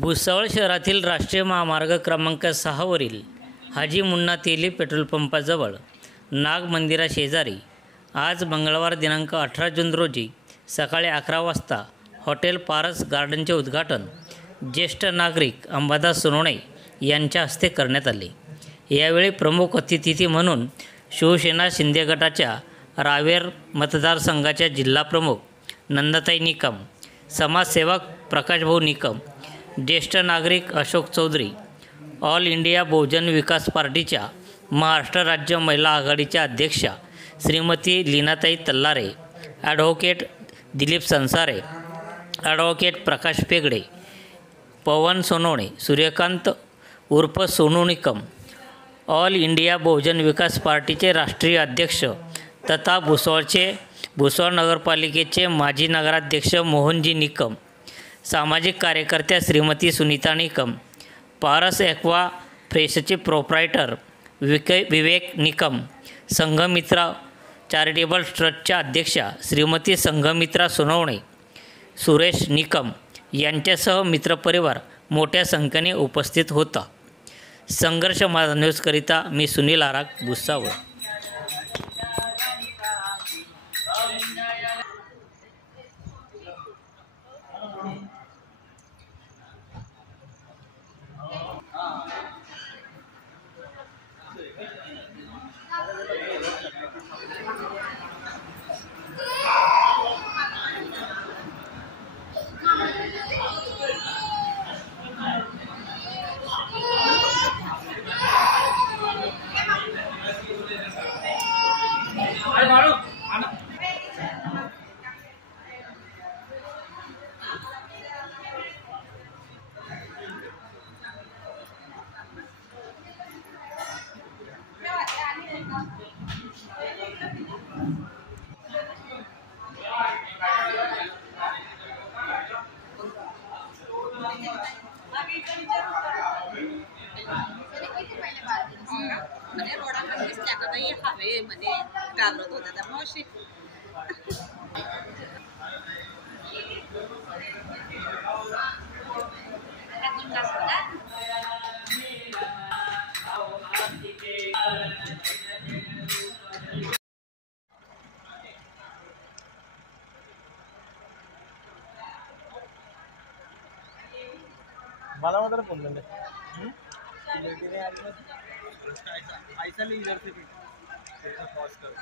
भुसावळ शहरातील राष्ट्रीय महामार्ग क्रमांक 6 वरील हाजी मुन्ना तेली पेट्रोल पंपाजवळ नाग मंदिराशेजारी आज मंगळवार दिनांक 18 जून रोजी सकाळी 11 वाजता हॉटेल पारस गार्डनचे उद्घाटन ज्येष्ठ नागरिक अंबादास सोनवणे यांच्या हस्ते करण्यात आले। यावेळी प्रमुख अतिथी म्हणून शिवसेना शिंदे गटाच्या रावेर मतदारसंघाच्या जिल्हाप्रमुख नंदाताई निकम, समाजसेवक प्रकाशभाऊ निकम, ज्येष्ठ नागरिक अशोक चौधरी, ऑल इंडिया बहुजन विकास पार्टीच्या महाराष्ट्र राज्य महिला आघाडीच्या अध्यक्षा श्रीमती लीनाताई तल्लारे, ॲडव्होकेट दिलीप संसारे, ॲडव्होकेट प्रकाश पेगडे, पवन सोनवणे, सूर्यकांत उर्फ सोनू निकम, ऑल इंडिया बहुजन विकास पार्टीचे राष्ट्रीय अध्यक्ष तथा भुसावळ नगरपालिकेचे माजी नगराध्यक्ष मोहनजी निकम, सामाजिक कार्यकर्त्या श्रीमती सुनीता निकम, पारस ॲक्वा फ्रेशचे प्रोप्रायटर विवेक निकम, संघमित्रा चॅरिटेबल ट्रस्टच्या अध्यक्षा श्रीमती संघमित्रा सोनवणे, सुरेश निकम यांच्यासह मित्रपरिवार मोठ्या संख्येने उपस्थित होता। संघर्ष माझा न्यूजकरिता मी सुनील आराग, भुसावळ। म्हणजे रोडाकडे दिसल्या का नाही हवे मध्ये घाबरत होता त्यामुळे मला मात्र फोन झाले ऐसा नहीं इधर से भी पॉज करो।